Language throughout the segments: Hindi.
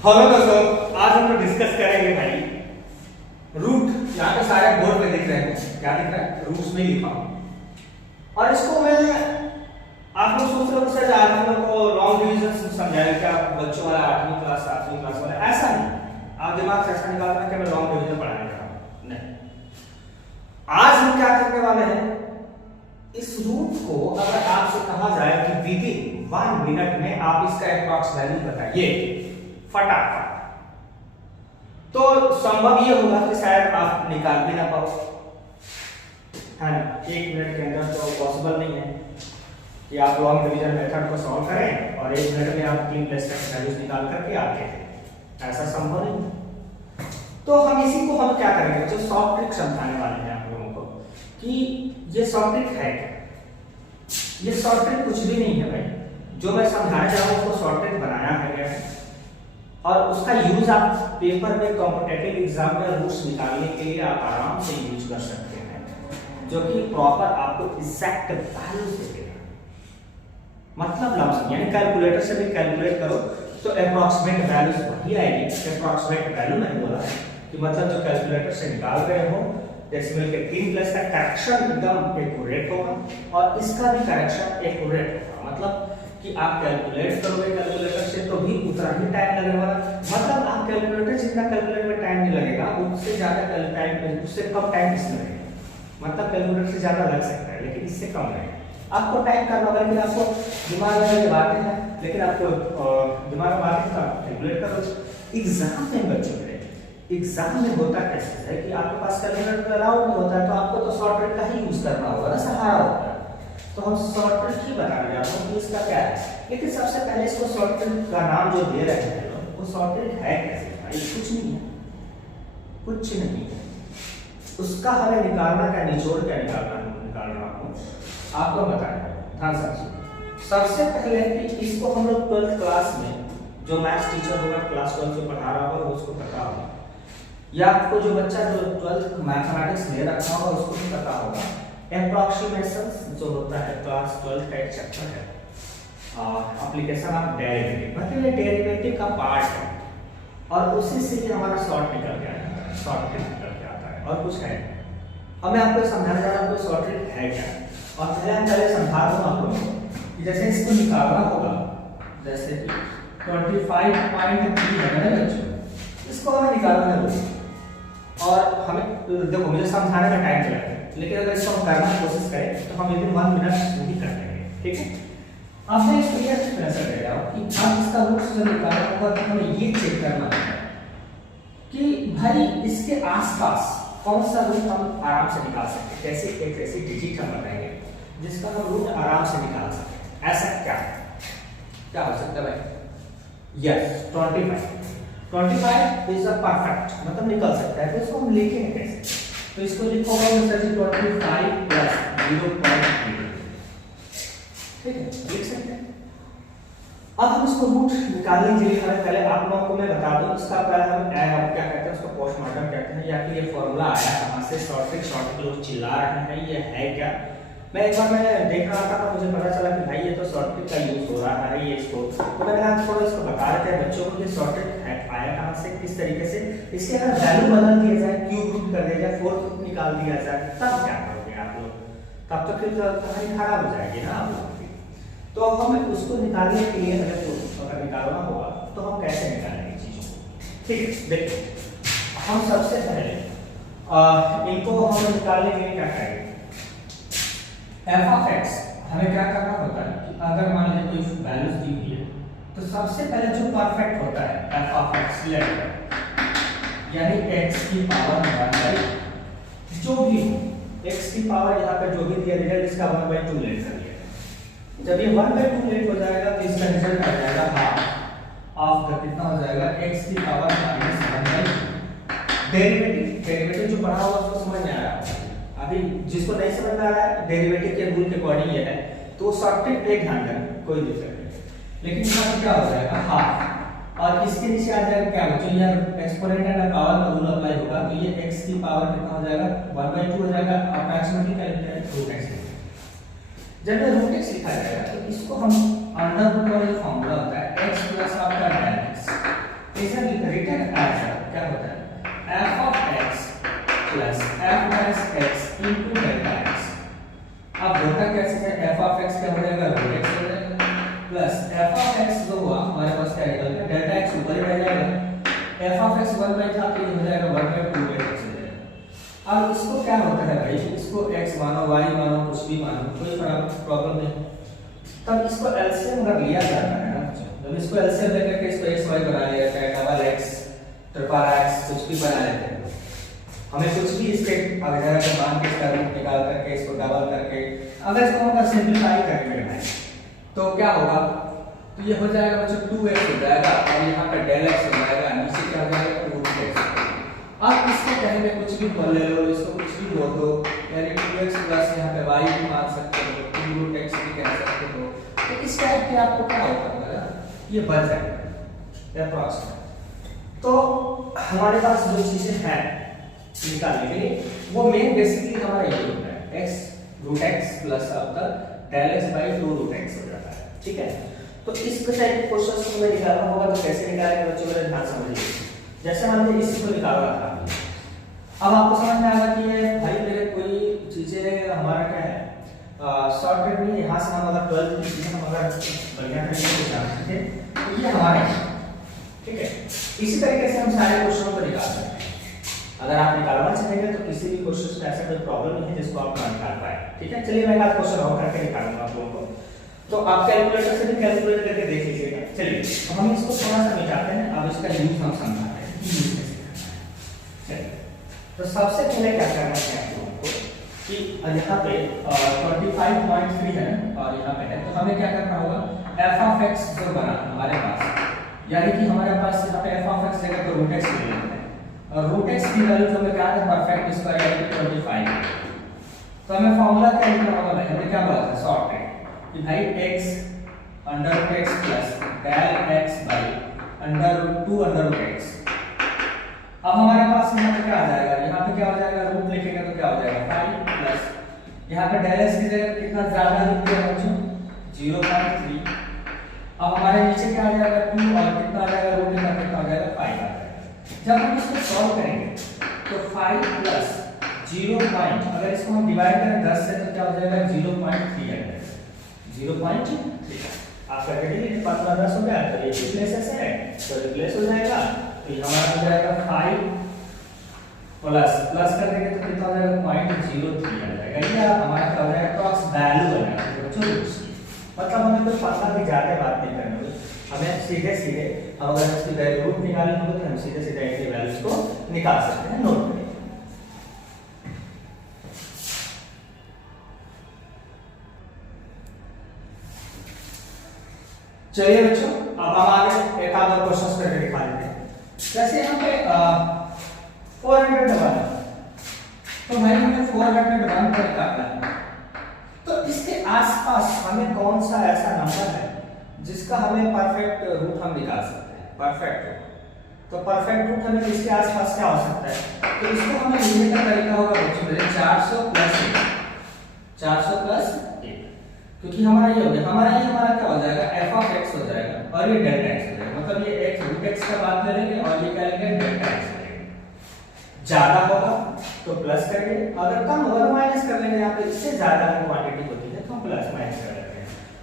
हेलो दोस्तों, आज हम लोग डिस्कस करेंगे भाई रूट। यहाँ पे सारे बोर्ड पे दिख रहे हैं, क्या दिख रहा है? रूट्स में लिखा हूं। और इसको मैं आप लोग सोच रहे हो सर आज हम लोग को लॉन्ग डिवीजन समझाया क्या बच्चों वाला 8वीं क्लास 7वीं क्लास वाला, ऐसा नहीं। आप दिमाग से ऐसा निकाल रहे हैं कि मैं लॉन्ग डिवीजन पढ़ाने जा रहा हूं, नहीं। आज हम क्या करने वाले हैं, इस रूट को अगर आपसे कहा जाए कि विदिन 1 मिनट में आप इसका एप्रॉक्स वैल्यू बताइए फटाफट, तो संभव ये होगा कि शायद आप निकाल भी ना पाओ, है ना। 1 मिनट के अंदर तो पॉसिबल नहीं है कि आप लॉन्ग डिवीजन मेथड को सॉल्व करें और 1 मिनट में आप 3 प्लस का वैल्यूज निकाल करके आते हैं, ऐसा संभव नहीं। तो हम इसी को हम क्या करेंगे, जो सॉफ्ट ट्रिक समझाने वाले हैं आप लोगों को कि ये सॉफ्ट ट्रिक है क्या। ये सॉफ्ट ट्रिक कुछ भी नहीं है भाई, जो मैं समझाने जा रहा हूं उसको सॉफ्ट ट्रिक बनाया है और उसका यूज आप पेपर में कॉम्पिटिटिव एग्जाम में रूट्स निकालने के लिए आप आराम से यूज कर सकते हैं, जो कि प्रॉपर आपको एग्जैक्ट वैल्यू से देगा। मतलब लमसम यानी कैलकुलेटर से भी कैलकुलेट करो तो अप्रॉक्सीमेट वैल्यूज वही आएगी। अप्रॉक्सीमेट वैल्यू नहीं बोला कि मतलब जो कैलकुलेटर से निकाल रहे हो डेसिमल के 3 प्लस का करेक्शन एकदम एक्यूरेट होगा और इसका भी करेक्शन एक्यूरेट होगा। मतलब कि आप कैलकुलेट करोगे कैलकुलेटर से तो भी उतना ही टाइम लगेगा। मतलब आप कैलकुलेटर जितना कैलकुलेट में टाइम नहीं लगेगा उससे ज्यादा टाइम, उससे कम टाइम इसमें लगेगा। मतलब कैलकुलेटर से ज्यादा लग सकता है लेकिन इससे कम लगेगा। आपको टाइम करना होगा लेकिन आपको दिमाग में ये बातें हैं, लेकिन आपको दिमाग में बातें का कैलकुलेट करो। एग्जाम में बच्चों के एग्जाम में होता कैसे है कि आपके पास कैलकुलेटर अलाउड नहीं होता है, तो आपको तो शॉर्ट ट्रिक का ही यूज करना होगा ना, सहारा होता है। तो हम शॉर्ट ट्रिक ही बताने जा रहे हैं कि इसका क्या है। लेकिन सबसे पहले इसको शॉर्ट ट्रिक का नाम जो दे रहे हैं लोग, वो शॉर्ट ट्रिक है कैसे भाई? कुछ नहीं है, कुछ नहीं है। उसका हमें निकालना क्या, निचोड़ क्या निकालना हो आपको बताया। ध्यान से सबसे पहले कि इसको हम लोग 12th क्लास में जो मैथ्स टीचर होगा क्लास 12 से पढ़ा रहा होगा उसको पता होगा, या आपको जो बच्चा जो 12th मैथमेटिक्स ले रखा होगा उसको भी पता होगा। एप्रोक्सीमेशंस जो होता है क्लास 12 का एक चैप्टर है, एप्लीकेशन ऑफ डेरिवेटिव, मतलब ये डेरिवेटिव का पार्ट है और उसी से ही हमारा शॉर्ट निकल के आता है, शॉर्ट ट्रिक निकल के आता है और कुछ है। अब मैं आपको समझाने जा रहा हूँ शॉर्ट ट्रिक है क्या। और पहले समझा दूँ आप लोगों को कि जैसे इसको निकालना होगा, जैसे कि 25.3 है ना बच्चों, इसको हमें निकालना है और हमें देखो मुझे समझाने में टाइम चला है, लेकिन अगर इसको हम करने की कोशिश करें तो हम विदिन 1 मिनट नहीं कर लेंगे, ठीक है। अब मैं इसको ये ऐसा कह रहा हूँ कि अब इसका रूट जो निकालना होगा तो हमें ये चेक करना है कि भाई इसके आसपास कौन सा रूट हम आराम से निकाल सकते हैं। कैसे एक ऐसी डिजिट हम बताएंगे जिसका हम रूट आराम से निकाल सकते हैं। ऐसा क्या हो सकता है भाई? यस 25 इज अ परफेक्ट, मतलब निकल सकता है। तो इसको हम लिखेंगे कैसे? तो इसको लिखोगे सर जी 25 प्लस 0.3, ठीक है, लिख सकते हैं। अब हम इसको रूट निकालने के लिए हमें पहले आप लोगों को मैं बता दूं इसका पहले हम क्या कहते हैं, उसको पोस्टमार्टम कहते हैं, या फिर ये फॉर्मूला आया कहां से। शॉर्ट लोग चिल्ला रहे हैं ये है क्या। मैं एक बार मैं देख रहा था तो मुझे पता चला कि भाई ये तो शॉर्ट ट्रिक का यूज हो रहा है ये इसको, तो मैंने कहा थोड़ा इसको बता रहे थे बच्चों को ये शॉर्ट ट्रिक आया कहां से, किस तरीके से। इसके अगर वैल्यू बदल दिया जाए, क्यूब रूट कर दिया जाए, फोर्थ रूट निकाल दिया जाए, तब क्या करोगे आप लोग? तब तो फिर कहानी खराब हो जाएगी ना आप लोगों की। तो अब हमें उसको निकालने के लिए अगर निकालना होगा तो हम कैसे निकालेंगे चीजों को, ठीक है। देखो हम सबसे पहले इनको हम निकालने के लिए क्या करेंगे, f of x हमें क्या करना होता है कि अगर मान लीजिए कोई वैल्यूज दी हुई है तो सबसे पहले जो परफेक्ट होता है f of x लेकर, यानी x की पावर 1/, जो भी x की पावर यहाँ पे जो भी दिया रिजल्ट इसका 1/2 लेट कर दिया। जब ये 1/2 लेट हो जाएगा तो इसका रिजल्ट आ जाएगा हाफ ऑफ द, कितना हो जाएगा x की पावर -1/। डेरिवेटिव जो पढ़ा हुआ उसको समझ में आ रहा है। अभी जिसको नहीं समझ में आ रहा है डेरिवेटिव के रूल के अकॉर्डिंग ये है तो शॉर्ट ट्रिक पे ध्यान देना, कोई दिक्कत नहीं। लेकिन यहाँ पे क्या हो जाएगा हाफ, और इसके नीचे आ जाएगा क्या बच्चों, यार एक्सपोनेंट एंड पावर का रूल अप्लाई होगा तो ये x की पावर कितना हो जाएगा 1/2 हो जाएगा। Approximately calculate root x। जब ये रूट x लिखा जाएगा तो इसको हम अंडर रूट वाला जो फार्मूला होता है x प्लस आपका tan x is written as क्या होता है f of x plus f minus x into delta x। अब होता कैसे है, f of x क्या हो जाएगा root x हो जाएगा प्लस f of x जो हुआ हमारे पास क्या आएगा डेल्टा x ऊपर ही रह जाएगा, f of x 1 by था तो ये हो जाएगा 1 by 2 delta x हो जाएगा। अब इसको क्या होता है भाई, इसको x मानो y मानो कुछ भी मानो कोई प्रॉब्लम नहीं, तब इसको एलसीएम अगर लिया जाता है ना, जब इसको एलसीएम लेकर के इसको x y बना लिया जाता है, डबल x ट्रिपल x कुछ भी बना लेते हैं, हमें कुछ भी इसके अगर मान के इसका रूट निकाल करके इसको डबल करके अगर इसको हम सिंपलीफाई करेंगे भाई तो क्या होगा, तो ये हो जाएगा बच्चों 2x हो जाएगा और यहाँ पे डेल x हो जाएगा, नीचे क्या हो जाएगा 2x। अब इसको कहेंगे कुछ भी बोल ले लो, इसको कुछ भी बोल दो, यानी 2x प्लस यहाँ पे y भी मान सकते हो, 2x भी कह सकते हो, तो इस टाइप के आपको क्या होगा ये बन जाएगा अप्रॉक्सीमेट। तो हमारे पास जो चीजें हैं निकालने के लिए वो मेन बेसिकली हमारा ये होता है x रूट x प्लस आपका del x by 2 root x हो जाता है, ठीक है। तो इस टाइप के क्वेश्चंस को हमें निकालना होगा तो कैसे निकालेंगे बच्चों, मेरा ध्यान समझिए। जैसे मान लीजिए इसी को निकाल रहा था, अब आपको समझ में आएगा कि ये भाई मेरे कोई चीजें हमारा क्या है शॉर्टकट नहीं है, यहाँ से हम अगर 12 की चीजें हम अगर बढ़िया तरीके से जानते थे तो ये हमारा है, ठीक है। इसी तरीके से हम सारे क्वेश्चनों को निकाल सकते हैं। अगर आप निकालना चाहेंगे तो किसी भी क्वेश्चन में ऐसा कोई प्रॉब्लम नहीं है जिसको आप ना निकाल पाए, ठीक है। चलिए मैं एक क्वेश्चन और करके निकालूंगा आप लोगों को, तो आप कैलकुलेटर से भी कैलकुलेट करके देख लीजिएगा। चलिए तो हम इसको थोड़ा सा मिटाते हैं, अब इसका यूज हम समझाते हैं कि यूज कैसे करना है। चलिए तो सबसे पहले क्या करना है आप लोगों को कि यहाँ पे 25.3 है और यहाँ पे है, तो हमें क्या करना होगा f of x जो बना हमारे पास, यानी कि हमारे पास यहाँ पे f of x जगह पे root x ले लेते हैं और रूट x की वैल्यू हमें क्या है परफेक्ट स्क्वायर यानी 25। तो हमें फार्मूला क्या लिखना होगा भाई, हमने क्या बोला था शॉर्टकट कि भाई x under root x plus del x by under root 2 under root x। अब हमारे पास यहाँ पे क्या आ जाएगा, यहाँ पे क्या हो जाएगा रूट लिखेंगे तो क्या हो जाएगा 5 प्लस यहाँ पे डेल x की जगह कितना ज्यादा लिख दिया बच्चों 0.3। अब हमारे नीचे क्या आ जाएगा 2 और कितना आ जाएगा रूट का कितना आ जाएगा 5 आ जाएगा। जब हम इसको सॉल्व करेंगे तो 5 प्लस 0 पॉइंट अगर इसको हम डिवाइड करें 10 से तो क्या हो जाएगा 0.3 आ जाएगा 0.3। आप करके देखिए 15 10 हो गया तो ये रिप्लेस है तो रिप्लेस हो जाएगा, तो ये हमारा हो जाएगा 5 प्लस प्लस कर देंगे तो कितना हो जाएगा 0.03 आ जाएगा। ये हमारा क्या हो जाएगा अप्रॉक्स वैल्यू बनेगा बच्चों, मतलब हमें कोई पता भी ज्यादा बात नहीं करनी होगी, हमें सीधे सीधे अगर इसकी वैल्यू रूट निकालनी होगी तो हम सीधे सीधे इनकी वैल्यूज को निकाल सकते हैं। नोट करें चलिए बच्चों अब हम आगे एक आध और क्वेश्चंस करके दिखा देते हैं। जैसे यहाँ पे 401 तो भाई हमें 401 का निकालना है, तो इसके आसपास हमें कौन सा ऐसा नंबर है जिसका हमें परफेक्ट रूट हम निकाल सकते हैं, परफेक्ट रूट। तो परफेक्ट रूट हमें इसके आसपास क्या हो सकता है, तो इसको हमें लिखने का तरीका होगा बच्चों मेरे 400 प्लस 1, क्योंकि हमारा ये हो गया हमारा क्या हो जाएगा f of x हो जाएगा और ये डेल्टा x हो जाएगा, मतलब ये x रूट x का बात ले लेंगे और ये क्या लेंगे डेल्टा x लेंगे। ज्यादा होगा तो प्लस करेंगे, अगर कम होगा तो माइनस कर लेंगे, यहाँ पे इससे ज्यादा क्वांटिटी होती है तो हम प्लस माइनस कर लेंगे।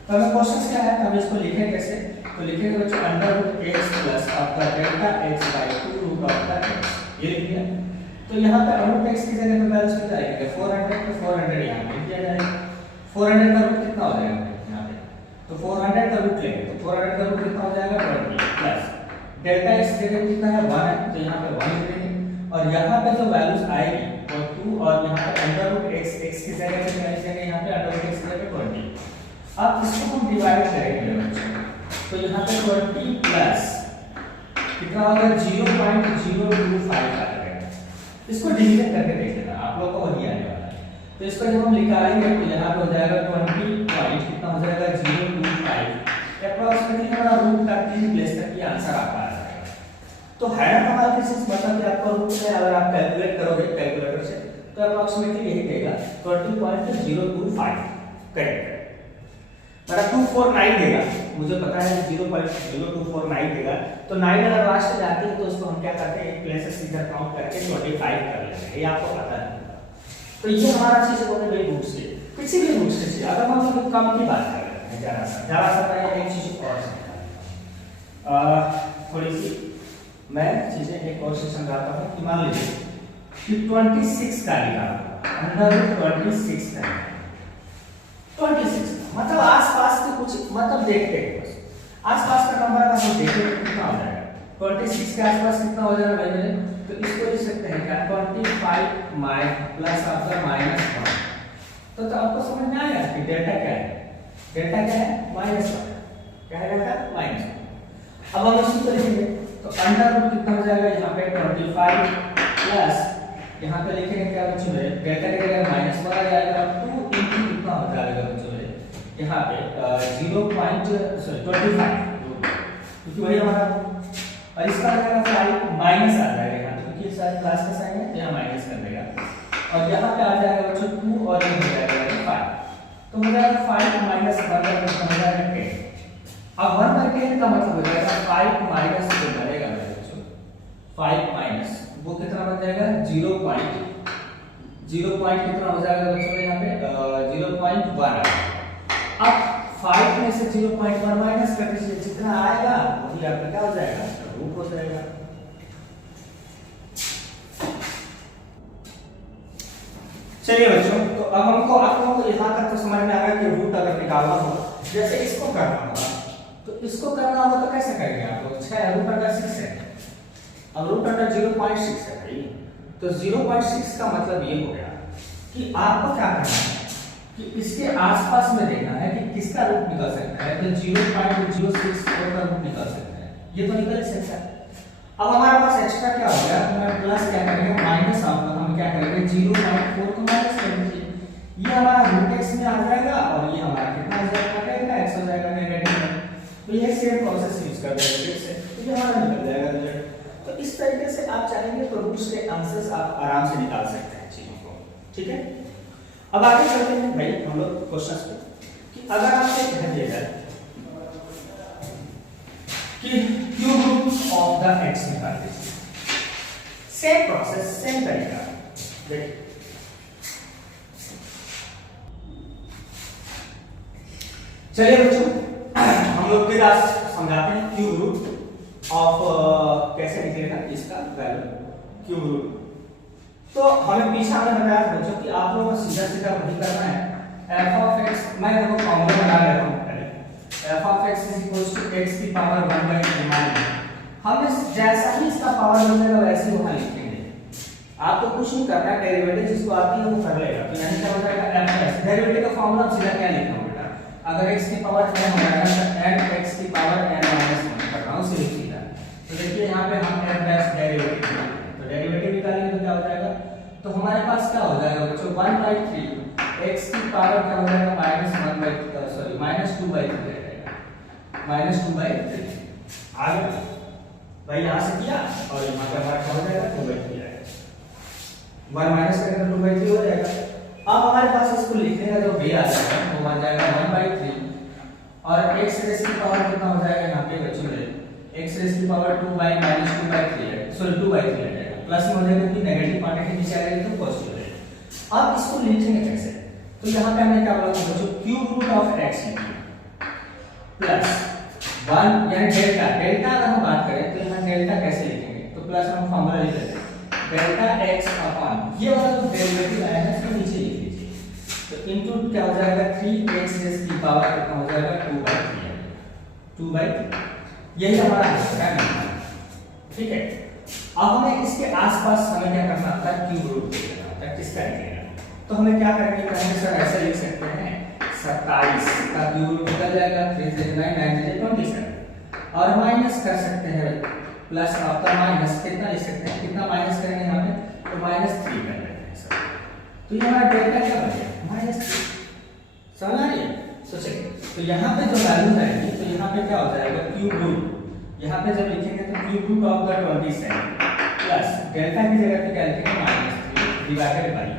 तो हमें क्वेश्चन क्या है, हम इसको लिखें कैसे, तो लिखेंगे बच्चों अंडर रूट x प्लस आपका delta x by 2 root of the x, ये लिख दिया। तो यहाँ पे रूट x की जगह पे वैल्यू क्या आएगी 400 तो 400 यहाँ पे लिख दिया जाएगा। 400 का रूट कितना हो जाएगा यहाँ पे, तो 400 का रूट लेंगे तो 400 का रूट कितना हो जाएगा 20 प्लस डेल्टा x जगह कितना है 1 है तो यहाँ पे 1 लिख देंगे और यहाँ पे जो वैल्यूज आएगी वो 2 और यहाँ पे अंडर रूट x की जगह पे क्या लिखेंगे यहाँ पे अंडर रूट x की जगह 20। अब इसको हम डिवाइड करेंगे बच्चों, तो यहाँ पे 20 प्लस कितना होगा 0.025 आ जाएगा। इसको डिवीजन करके देख लेना आप लोगों को वही आने वाला है, तो इसको जब हम निकालेंगे तो यहाँ पे हो जाएगा 20 पॉइंट कितना हो जाएगा 025 अप्रॉक्सीमेटली हमारा रूट तक की प्लेस तक की आंसर आपका आ जाएगा। तो है ना हमारा केसेस मतलब कि आपका रूट में अगर आप कैलकुलेट करोगे कैलकुलेटर से तो अप्रॉक्सीमेटली यही देगा 20.025 करेक्ट, मतलब 249 देगा मुझे पता है 0.0249 देगा, तो 9 अगर लास्ट में जाती है तो उसको हम क्या करते हैं, एक प्लेसेस इधर काउंट करके 25 कर लेते हैं, ये आपको पता है। तो ये हमारा चीज होने गई रूट से, किसी भी रूट से चाहिए। अगर हम लोग कम की बात कर रहे हैं, जरा सा मैं एक चीज और थोड़ी सी मैं चीजें एक और से समझाता हूँ कि मान लीजिए कि 26 का निकाल अंदर 26 का 26 मतलब आसपास के कुछ मतलब देखते हैं, बस आसपास का नंबर का हम देखें कितना हो जाएगा। 26 के आसपास कितना हो जाएगा भाई मेरे, तो इसको लिख सकते हैं क्या 25 माइनस प्लस आपका -1। तो आपको समझ में आएगा कि डेल्टा क्या है, डेल्टा क्या है -1, क्या है डेल्टा -1। अब हम इसी को लिखेंगे तो अंडर रूट कितना हो जाएगा यहाँ पे 25 प्लस यहाँ पे लिखेंगे क्या बच्चों मेरे, डेल्टा की जगह -1 आ जाएगा 2 इंटू कितना हो जाएगा बच्चों मेरे यहाँ पे 0.25 क्योंकि वही हमारा, और इसका आ जाएगा 5 माइनस आ जाएगा यहाँ क्योंकि सारे क्लास का साइन है तो यहाँ माइनस कर देगा, और यहाँ पे आ जाएगा बच्चों 2 और ये हो जाएगा 5, तो हो जाएगा 5 माइनस 1 कितना हो जाएगा 10। अब 1/10 का मतलब हो जाएगा 5 माइनस जो बनेगा बच्चों 5 माइनस वो कितना बन जाएगा 0 पॉइंट कितना हो जाएगा बच्चों यहाँ पे 0.1। अब 5 में से 0.1 माइनस कर दीजिए, जितना आएगा वही आपका क्या हो जाएगा रूट हो जाएगा। चलिए बच्चों, तो अब हमको आप लोगों को यहाँ तक तो समझ में आ गया कि रूट अगर निकालना हो जैसे इसको करना होगा, तो इसको करना होगा तो कैसे करेंगे आप लोग, 6 रूट अंडर 6 है, अब रूट अंडर 0.6 है भाई, तो 0.6 का मतलब ये हो गया कि आपको क्या करना है कि इसके आसपास में देखना है कि किसका रूट निकल सकता है, तो 0.064 का रूट निकल सकता है, ये तो निकल सकता है। अब हमारे पास एक्स्ट्रा क्या हो गया, हमारे प्लस क्या करेंगे माइनस हम क्या करेंगे 0.4 को माइनस कर दीजिए, ये हमारा रूट x में आ जाएगा और ये हमारा कितना हो जाएगा x हो जाएगा नेगेटिव में, तो ये सेम प्रोसेस यूज कर रहे हैं से, तो ये हमारा निकल जाएगा रिजल्ट। तो इस तरीके से आप चाहेंगे तो रूट्स के आंसर्स आप आराम से निकाल सकते हैं चीजों को, ठीक है। अब आगे चलते हैं भाई हम लोग क्वेश्चंस पे कि अगर आपसे कह दिया जाए कि cube root of the x निकाल दीजिए, सेम प्रोसेस सेम तरीका, देखिए चलिए बच्चों हम लोग फिर आज समझाते हैं क्यूब रूट ऑफ कैसे निकलेगा इसका वैल्यू क्यूब रूट। तो हमें पीछे हमने बताया था बच्चों कि आप लोगों को सीधा सीधा वही करना है, f of x मैं देखो फॉर्मूला बना लेता हूं पहले, f of x x की पावर 1/3। हम इस जैसा ही इसका पावर बनेगा वैसे ही वहां लिखेंगे, आपको कुछ नहीं करना है, डेरिवेटिव जिसको आती है वो कर लेगा। तो यानी क्या हो जाएगा f डेरिवेटिव का फॉर्मूला सीधा क्या लिखना है, अगर x की पावर n हो जाएगा तो n x की पावर n माइनस 1 कर रहा हूं सिर्फ सीधा। तो देखिए यहाँ पे हम f डैश डेरिवेटिव, तो डेरिवेटिव निकालेंगे तो क्या हो जाएगा, तो हमारे पास क्या हो जाएगा बच्चों 1/3 x की पावर क्या हो जाएगा -2/3 आ जाएगा, -2/3 आगे भाई यहाँ से किया और यहाँ पे हमारा क्या हो जाएगा 2/3 आएगा, 1 माइनस करेंगे तो 2/3 हो जाएगा। अब हमारे पास इसको लिखने का जो वे आ जाएगा वो आ जाएगा 1/3 और x रेज़ की पावर कितना हो जाएगा यहाँ पे बच्चों x रेज़ की पावर 2/-2/3 है, सॉरी 2/3 आ जाएगा, प्लस में हो जाएगा कि नेगेटिव क्वांटिटी नीचे आ जाएगी तो पॉजिटिव हो जाएगा। अब इसको लिखेंगे कैसे, तो यहाँ पे हमने क्या बोला था बच्चों cube root of x plus 1 यानी डेल्टा, डेल्टा अगर हम बात करें तो यहाँ डेल्टा कैसे लिखेंगे, तो प्लस हम फॉर्मूला लिख लेते हैं डेल्टा x अपॉन ये वाला जो डेरिवेटिव आया है इसको नीचे लिख लीजिए, तो इनटू क्या हो जाएगा 3x रेज़ की पावर कितना हो जाएगा 2/3 यही हमारा आंसर है, ठीक है। अब हमें इसके आसपास हमें क्या करना होता है क्यूब रूट निकालना होता है, किसका निकलेगा, तो हमें क्या करेंगे कहेंगे सर ऐसे लिख सकते हैं 27 का क्यूब रूट निकल जाएगा 3 से 9 9 से 27 और माइनस कर सकते हैं प्लस आपका माइनस कितना लिख सकते हैं, कितना माइनस करेंगे यहाँ पे तो -3 कर देते हैं सर, तो ये हमारा डेल्टा क्या बन गया -3, समझ आ रही है। सोचिए तो यहाँ पे जो वैल्यू आएगी तो यहाँ पे क्या हो जाएगा क्यूब रूट, यहाँ पे जब लिखेंगे तो cube root of the 27 plus delta की जगह पे क्या लिखेंगे -3 डिवाइडेड बाय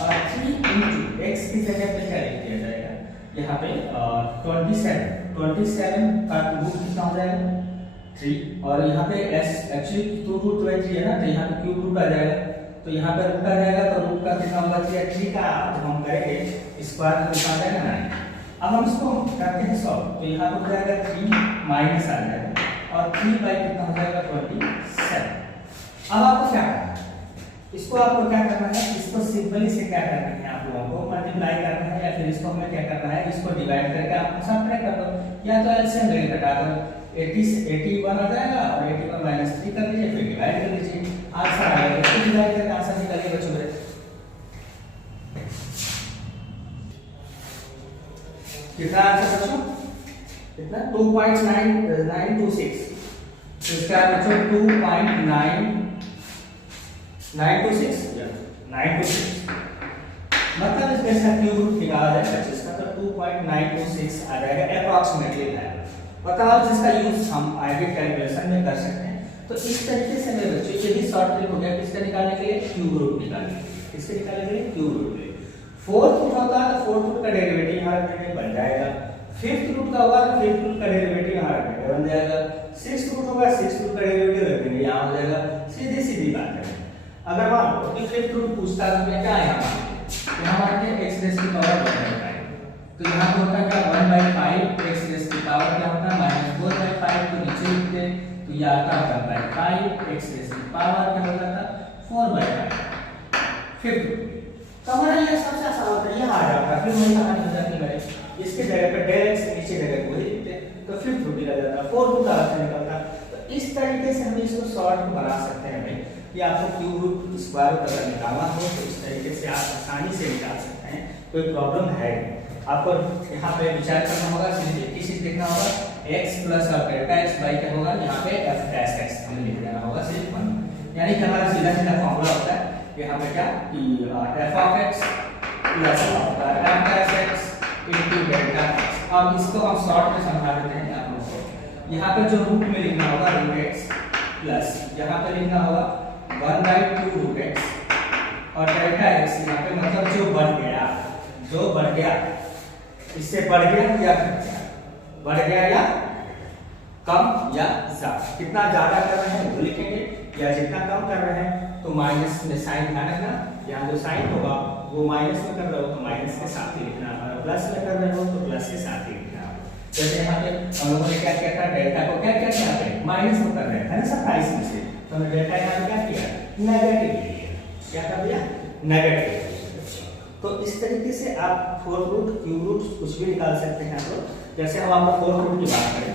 और 3 into x की जगह पे क्या लिख दिया जाएगा यहाँ पे 27 27 का रूट कितना हो जाएगा 3, और यहाँ पे s एक्चुअली टू रूट 3 है ना, तो यहाँ पे क्यूब रूट आ जाएगा, तो यहाँ पे रूट आ जाएगा, तो रूट का कितना होगा 3 का, तो हम करेंगे स्क्वायर का कितना आ जाएगा 9। अब हम इसको करते हैं सॉल्व, तो यहाँ पे हो जाएगा 3 माइनस आ जाएगा, और 3 बाई कितना हो जाएगा 27। अब आपको क्या करना है, इसको आपको क्या करना है, इसको सिंपली से क्या करना है, आप लोगों को मल्टीप्लाई करना है, या फिर इसको हमें क्या करना है, इसको डिवाइड करके आप सब्ट्रैक्ट कर दो, या तो एलसीएम लेके घटा दो, 81 आ जाएगा, और 81 माइनस 3 कर लीजिए, फिर डिवाइड कर लीजिए, आंसर आ जाएगा। इसको डिवाइड करके आंसर निकालिए बच्चों मेरे, कितना आंसर बच्चों, कितना 2.926, तो इसका बच्चों 2.926 मतलब इसका इसका क्यूब रूट निकाला जाएगा जिसका, तो 2.926 आ जाएगा अप्रॉक्सीमेटली वैल्यू। बताओ जिसका यूज हम आगे कैलकुलेशन में कर सकते हैं। तो इस तरीके से मेरे बच्चों ये भी शॉर्ट ट्रिक हो गया किसका निकालने के लिए, क्यूब रूट निकालने के लिए, किसके निकालने के लिए, क्यूब रूट के लिए। फोर्थ रूट होता है तो फोर्थ रूट का डेरिवेटिव यहाँ रखने बन जाएगा, फिफ्थ रूट का होगा तो फिफ्थ रूट का डेरिवेटिव यहाँ रखने बन जाएगा, सिक्स्थ रूट होगा सिक्स्थ रूट का डेरिवेटिव रखेंगे यहाँ हो जाएगा, सीधी सीधी बात है। अगर मान लो कि फिफ्थ रूट पूछता है तो क्या है, यहाँ मानते हैं x रेज़ की पावर 1/5, तो यहाँ पे होता है क्या 1/5, x रेज़ की पावर क्या होता है -4/5, तो नीचे लिखते हैं तो ये आता है 1/5, x रेज़ की पावर क्या हो जाता है 4/5 फिफ्थ रूट। तो हमारा ये सबसे आसान होता है, यहाँ आ जाता है, फिर वही कहानी हो जाती है मेरे, इसके जगह पे डेल x नीचे जगह को ही लिखते हैं, तो फिफ्थ रूट निकल जाता है, फोर्थ रूट अलग से निकलता है। तो इस तरीके से हम इसको शॉर्ट बना सकते हैं भाई, कि आपको क्यूब रूट स्क्वायर रूट अगर निकालना हो तो इस तरीके से आप आसानी से निकाल सकते हैं, कोई प्रॉब्लम है नहीं। आपको यहाँ पे विचार करना होगा, सिर्फ एक ही चीज देखना होगा, x प्लस और डेल्टा x बाई क्या होगा, यहाँ पे f डैश x हमें लिख देना होगा सिर्फ 1, यानी कि हमारा सीधा सीधा फॉर्मूला होता है यहाँ पे क्या कि f of x plus f dash x into delta x। अब इसको हम शॉर्ट में समझा देते हैं आप लोगों को, यहाँ पे जो रूट में लिखना होगा रूट x प्लस यहाँ पे लिखना होगा 1/2 रूट x, और डेल्टा x यहाँ पे मतलब जो बढ़ गया इससे बढ़ गया या घट गया, बढ़ गया या कम या ज्यादा, कितना ज्यादा कर रहे हैं वो लिखेंगे, या जितना कम कर रहे हैं तो माइनस में साइन ध्यान रखना, यहाँ जो साइन होगा वो माइनस में कर रहे हो तो माइनस के साथ ही लिखना, और प्लस में कर रहे हो तो प्लस के साथ ही लिखना। जैसे यहाँ पे हम लोगों ने क्या किया था, डेल्टा को क्या किया यहाँ पे माइनस में कर रहे हैं, है ना सब 22 में से, तो हमने डेल्टा यहाँ पे क्या किया नेगेटिव लिया, क्या कर दिया नेगेटिव। तो इस तरीके से आप फोर्थ रूट क्यूब रूट कुछ भी निकाल सकते हैं। तो जैसे हम आपको फोर्थ रूट की बात करें,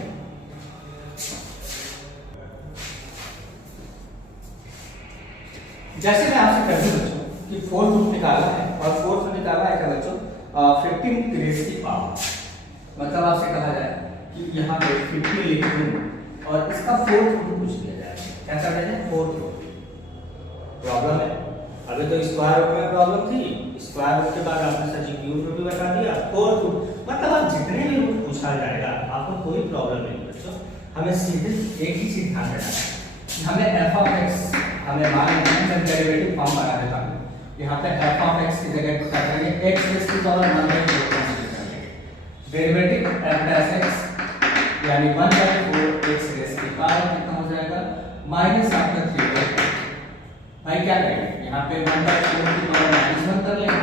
जैसे मैं आपसे कहता हूं बच्चों कि फोर्थ रूट निकाला है, और फोर्थ रूट निकाला है क्या बच्चों 15 रेज़ की पावर, मतलब आपसे कहा जाए कि यहाँ पे 15 लिख दूं और इसका फोर्थ रूट पूछ लिया जाए, क्या कर रहे हैं फोर्थ रूट। प्रॉब्लम है, अभी तो स्क्वायर रूट में प्रॉब्लम थी, स्क्वायर रूट के बाद आपने सर जी क्यूब रूट भी बता दिया, फोर्थ रूट मतलब आप जितने भी रूट पूछा जाएगा आपको कोई प्रॉब्लम नहीं बच्चों। हमें सीधे एक ही चीज ध्यान रखना है, हमें f ऑफ x हमें मान लेना है, डेरिवेटिव फॉर्म बना देता हूं, यहाँ पे f ऑफ x की जगह क्या करेंगे x रेज़ की पावर 1/4 करेंगे, डेरिवेटिव f डैश x यानी 1/4 x रेज़ की पावर कितना हो जाएगा माइनस आफ्टर 3/4। भाई क्या करेंगे यहाँ पे 1/4 की पावर -1 कर लेंगे,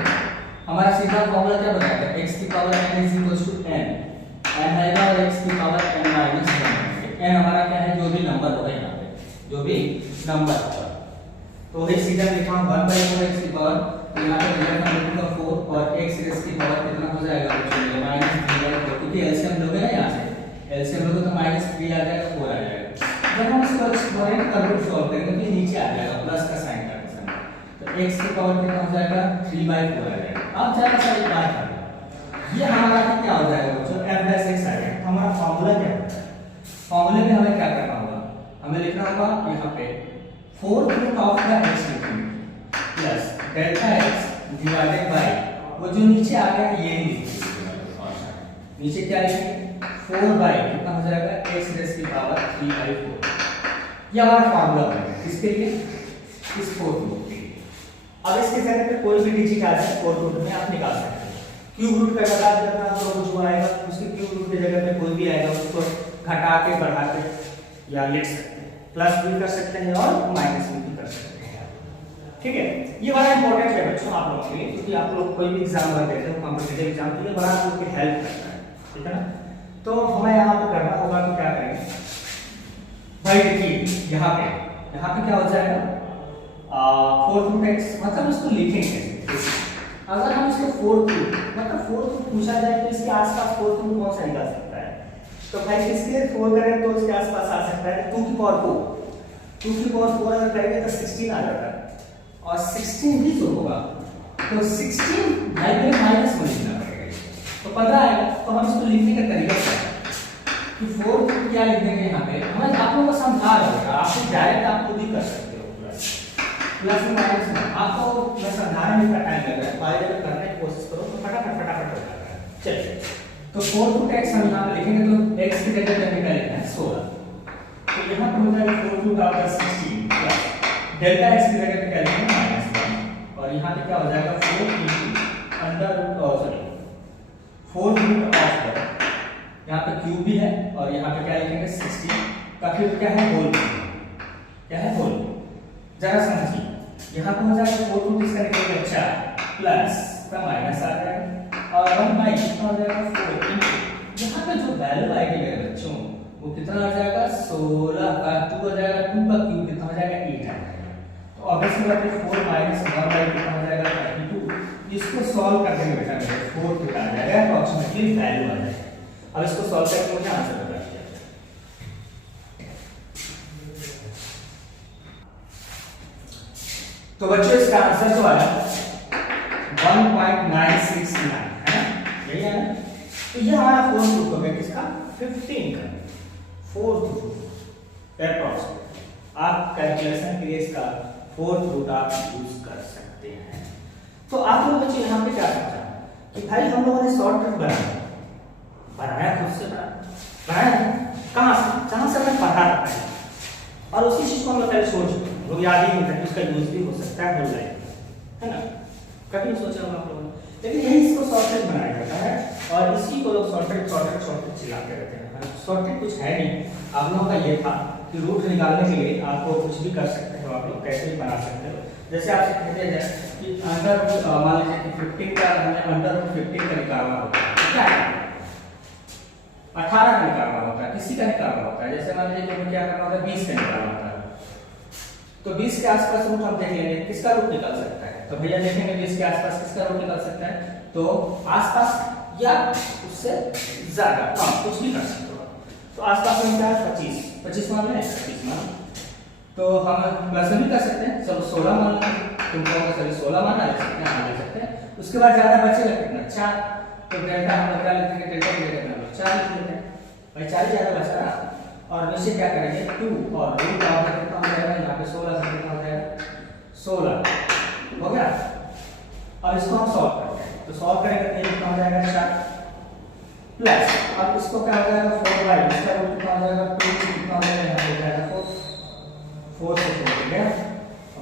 हमारा सीधा फॉर्मूला क्या बताता है x की power n is equal to n, n आएगा और x की पावर n माइनस 1, n हमारा क्या है जो भी नंबर होगा, यहाँ पे जो भी नंबर होगा, तो वही सीधा लिखा हूं 1/4 x की पावर, तो यहाँ पे रिजल्ट हम लिखूंगा 4 और x रेज़ की पावर कितना हो जाएगा -3/4, क्योंकि एलसीएम लोगे ना, यहाँ से एलसीएम लोगे तो -3 आ जाएगा 4 आ जाएगा। जब हम इसको एक्सपोनेंट कर रूट सॉल्व करेंगे तो नीचे आ जाएगा प्लस का साइन करते समय, तो x की पावर कितना हो जाएगा 3/4 आ जाएगा। अब जरा सा एक बात है, ये हमारा क्या हो जाएगा बच्चों f डैश x आ जाएगा, हमारा फार्मूला क्या होता है, फार्मूले में हमें क्या करना होगा, हमें लिखना होगा यहाँ पे fourth root of the x plus delta x divided by वो जो नीचे आ गया ये नीचे क्या लिखेंगे 4 कितना हो जाएगा x रेज़ की पावर 3/4, ये हमारा फार्मूला है किसके लिए, इस फोर्थ रूट के लिए। अब इसके जगह पे कोई भी डिजिट आ जाए फोर्थ रूट में आप निकाल सकते हैं, क्यूब रूट का बता देना तो जो आएगा उसके क्यूब रूट की जगह पे कोई भी आएगा उसको घटा के बढ़ा के या लिख सकते हैं, प्लस भी कर सकते हैं और माइनस भी कर सकते हैं। ठीक है, ये बड़ा इंपॉर्टेंट है बच्चों आप लोगों के लिए, क्योंकि आप लोग कोई भी एग्जाम अगर देते हो कॉम्पिटिटिव एग्जाम, तो ये बड़ा आप लोग की हेल्प करता है। ठीक है ना, तो हमें यहाँ पे करना होगा कि क्या करेंगे भाई, देखिए यहाँ पे क्या हो जाएगा 4 रूट x, मतलब इसको लिखेंगे अगर हम इसको 4 रूट मतलब 4 रूट पूछा जाए तो इसके आसपास 4 रूट कौन सा निकल सकता है, तो भाई इसके 4 करें तो इसके आसपास आ सकता है 2 की पावर 4 अगर करेंगे तो 16 आ जाता है, और 16 भी जो होगा तो 16 भाई में माइनस में लिखना पड़ेगा तो 15 आएगा। तो हम इसको लिखने का तरीका क्या है कि 4 को क्या लिख देंगे यहाँ पे, हमें आप लोगों को समझा रहेगा, आप डायरेक्ट आप खुद ही कर सकते हो प्लस में माइनस में, आपको मैं समझाने में इतना टाइम लग रहा है, बाय जब करने की कोशिश करो तो फटाफट हो जाता है। चलिए, तो 4 रूट x हम यहाँ पे लिखेंगे तो x की जगह पे क्या लिखना है 16, तो यहाँ पे हो जाएगा 4 root of 16 plus delta x की जगह पे क्या लिखेंगे -1, और यहाँ पे क्या हो जाएगा 4 अंडर रूट 4 रूट ऑफ, यहाँ पे क्यूब भी है और यहाँ पे क्या लिखेंगे 16 का फिर क्या है होल, क्या है होल, जरा समझिए यहाँ पे हो जाएगा 4 रूट इसका निकलेगा 4 प्लस का माइनस आ जाएगा और 1 बाई कितना हो जाएगा 4 इंटू यहाँ पे जो वैल्यू आएगी मेरे बच्चों वो कितना आ जाएगा 16 का 2 हो जाएगा, 2 का क्यूब कितना हो जाएगा 8 आ जाएगा, तो ऑब्वियसली बात है 4 माइनस 1 बाई कितना हो जाएगा 32, इसको सॉल्व कर देंगे बेटा मेरे 4 कितना आ जाएगा अप्रॉक्सीमेटली वैल्यू आ जाएगा। अब इसको सॉल्व करके मुझे आंसर बता दीजिए। तो बच्चों इसका आंसर जो आया 1.969 है ना, यही है ना, तो ये हमारा 4th रूट हो गया किसका 15 का 4th रूट एप्रोक्सीमेट, आप कैलकुलेशन के लिए इसका 4th रूट आप यूज कर सकते हैं। तो आप लोग बच्चे यहाँ पे क्या समझा कि भाई हम लोगों ने शॉर्टकट बनाया खुद से बनाया कहाँ से, जहाँ से हमें पढ़ा रखा है, और उसी चीज को हम पहले सोच लोग याद ही नहीं था कि उसका यूज भी हो सकता है ऑनलाइन, है ना, कभी सोचा होगा आप लोगों ने, लेकिन यही इसको शॉर्टकट बनाया जाता है और इसी को लोग शॉर्टकट चिल्लाते रहते हैं। शॉर्टकट कुछ है नहीं, आप लोगों का ये था कि रूट निकालने के लिए आपको कुछ भी कर सकते हो, आप लोग कैसे भी बना सकते हो, जैसे आपसे कहते हैं कि अंडर मान लीजिए कि 15 का हमें अंडर 15 का निकालना होता है, क्या है 18 का निकालना होता है, किसी का निकालना होता है, जैसे मान लीजिए कि क्या करना होता है 20 का निकालना होता है, तो 20 के आसपास रूट हम देख लेंगे किसका रूट निकल सकता है, तो भैया देखेंगे 20 के आसपास किसका रूट निकल सकता है, तो आसपास या उससे ज्यादा कम कुछ भी कर सकते हो, तो आसपास में क्या है 25 मान लें 25 मान, तो हम प्लस में भी कर सकते हैं, चलो 16 मान लें, तुमको सॉरी 16 मान ले सकते हैं, मान ले सकते हैं, उसके बाद ज्यादा बचेगा कितना 4, तो डेल्टा हम क्या लिखेंगे, डेल्टा की जगह 4 लिख लेते हैं भाई, 4 ज्यादा बचा रहा, और नीचे क्या करेंगे 2 और रूट ऑफ कितना हो जाएगा यहाँ पे 16 से कितना हो जाएगा 16 हो गया। अब इसको हम सॉल्व करते हैं, तो सॉल्व करेंगे तो कितना हो जाएगा 4 प्लस, अब इसको क्या हो जाएगा 4 बाई इसका रूट कितना हो जाएगा 2 कितना हो जाएगा यहाँ पे हो जाएगा 4 से 4 गया,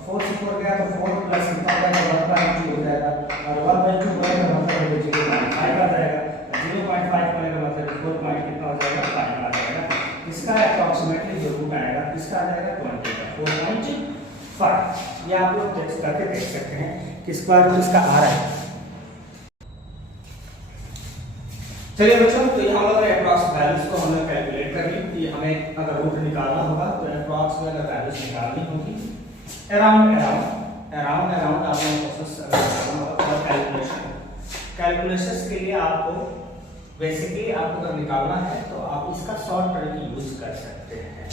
4 से 4 गया तो 4 प्लस कितना हो जाएगा 1/2 हो जाएगा, और 1/2 का मतलब 0.5 आ जाएगा, 0.5 का मतलब 4 पॉइंट कितना हो जाएगा 5 आ जाएगा, इसका अप्रॉक्सीमेटली जो रूट आएगा किसका आ जाएगा 20 का 4.5, ये आप लोग टेस्ट करके देख सकते हैं किस बार में इसका आ रहा है। चलिए बच्चों, तो ये हम लोग ने अप्रॉक्स वैल्यूज को हमने कैलकुलेट कर ली कि हमें अगर रूट निकालना होगा तो अप्रॉक्स में अगर वैल्यूज निकालनी होगी अराउंड आप लोगों को प्रोसेस करना होगा, और कैलकुलेशंस के लिए आपको बेसिकली आपको अगर निकालना है तो आप इसका शॉर्ट ट्रिक यूज कर सकते हैं।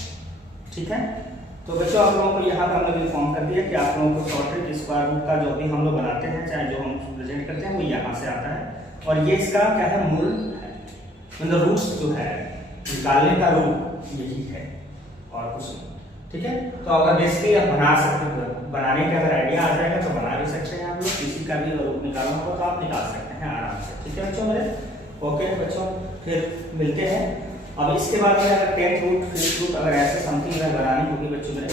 ठीक है, तो बच्चों आप लोगों को यहाँ पर हम लोग इन्फॉर्म कर दिया कि आप लोगों को शॉर्ट ट्रिक स्क्वायर रूट का जो भी हम लोग बनाते हैं चाहे जो हम प्रेजेंट करते हैं वो यहाँ से आता है, और ये इसका क्या है मूल है, मतलब रूट्स जो है निकालने का रूट यही है और कुछ नहीं। ठीक है, तो अगर बेसिकली आप बना सकते हो, बनाने का अगर आइडिया आ जाएगा तो बना भी सकते हैं आप लोग, किसी का भी रूट निकालना होगा तो आप निकाल सकते हैं आराम से। ठीक है बच्चों मेरे, ओके बच्चों फिर मिलते हैं। अब इसके बाद में अगर 10th रूट 5th रूट अगर ऐसे समथिंग अगर बनानी होगी बच्चों मेरे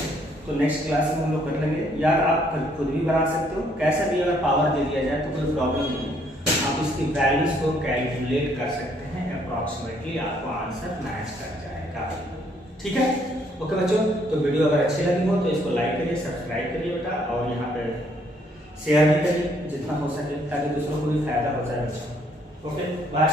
तो नेक्स्ट क्लास में हम लोग कर लेंगे, या आप खुद भी बना सकते हो, कैसे भी अगर पावर दे दिया जाए तो कोई प्रॉब्लम नहीं है, आप आप इसकी वैल्यूज को कैलकुलेट कर सकते हैं, अप्रॉक्सीमेटली आपको आंसर मैच कर जाएगा। ठीक है, ओके बच्चों, तो वीडियो अगर अच्छी लगी हो तो इसको लाइक करिए, सब्सक्राइब करिए बेटा, और यहाँ पे शेयर भी करिए जितना हो सके, ताकि दूसरों को भी फायदा हो जाए बच्चों। Okay, bye.